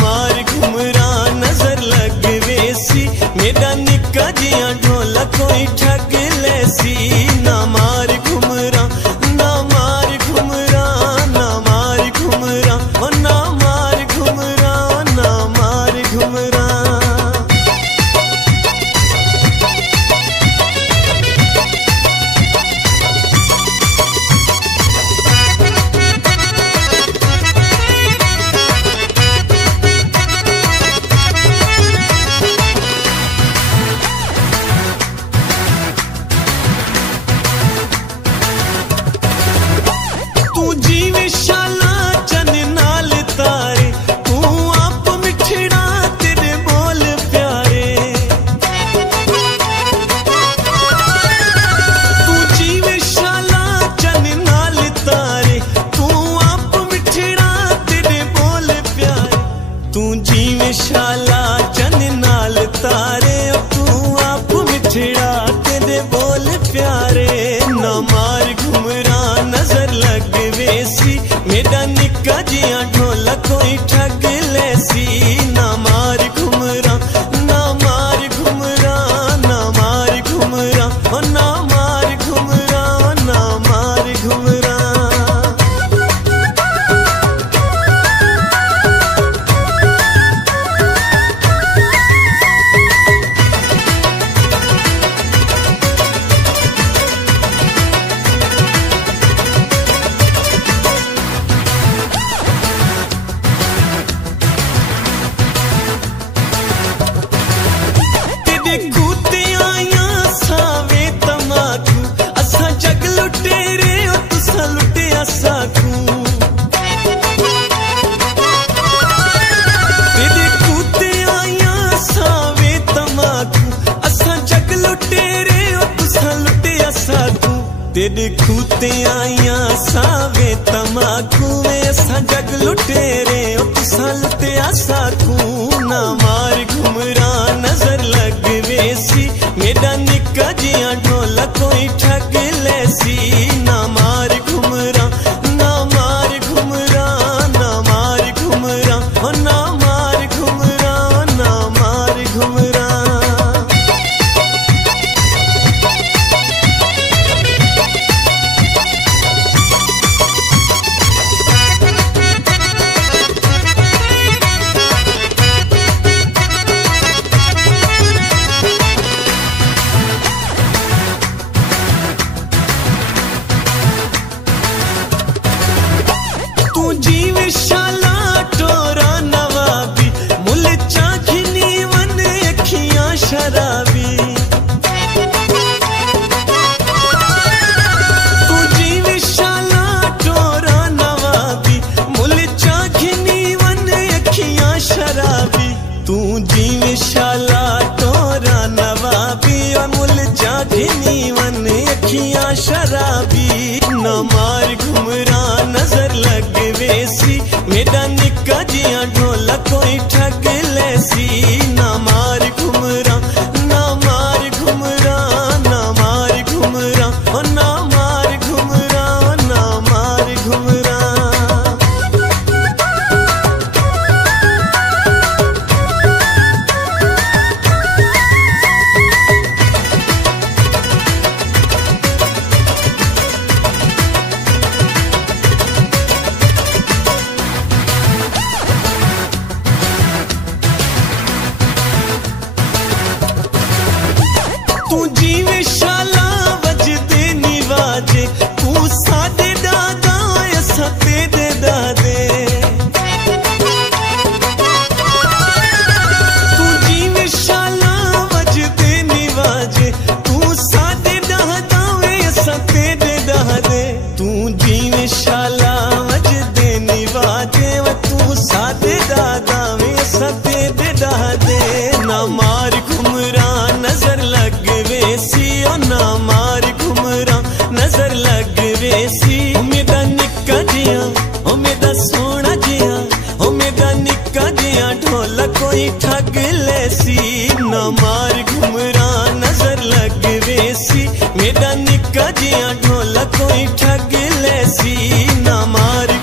मार घुमरा नजर लग वेसी, मेरा निक्का जिया ढोला कोई ठग लेसी। ना मार घुमरा ना मार घुमरा ना मार घुमरा ओ ना मार घुमरा ना मार घुमरा। शाला चन नाल तारे तू आप मिठड़ा तेरे बोल प्यारे। ना मार घुमरा नजर लग वेसी, मेरा निक्का जिया ढोला कोई ठग लेसी। ना मार घुमरा ना मार घुमरा ना मार घुमरा ओ ना मार घुमरा ना मार घुमरा। तेरे खूते आया सावे तमाकू असा जग लुटेरे तुसा लुटिया साकू। ना मार घुमरा नजर लग वेसी, मेरा निक्का जिया ढोला कोई ठग लेसी। ना मार घुमरा ना मार घुमरा ना मार घुमरा ओ ना मार घुमरा ना मार घुमरा। शराबी तू जी विशाला टोरा नवाबी, मुल चाखनी वन अखियां शराबी। तू जी विशाला टोरा नवाबी और मुल चाखनी वन अखियां शराबी। ना मार घुमरा नजर लग वेसी, मेरा निक्का जिया ढोला कोई ठग लेसी। ना मार घुमरा ना मार घुमरा ना मार घुमरा ओ ना मार घुमरा ना मार घुमरा। तू जी विशाला वजदे निवाजे, तू सादे दादा असा तेरे दादे। तू जी विशाला वजदे निवाजे, तू सादे दादा असा तेरे दादे। तू जी विशाला वजदे निवाजे, तू सादे दादा असा तेरे दादे। ना मार घुमरा नजर लग वेसी ओ ना मार घुमरा नजर लग वेसी। मेरा निक्का जिया ओ मेरा सोना जिया ओ मेरा निक्का जिया ढोला कोई ठग लेसी। ना मार घुमरा नजर लग वेसी, मेरा निक्का जिया ढोला कोई ठग लेसी। ना मार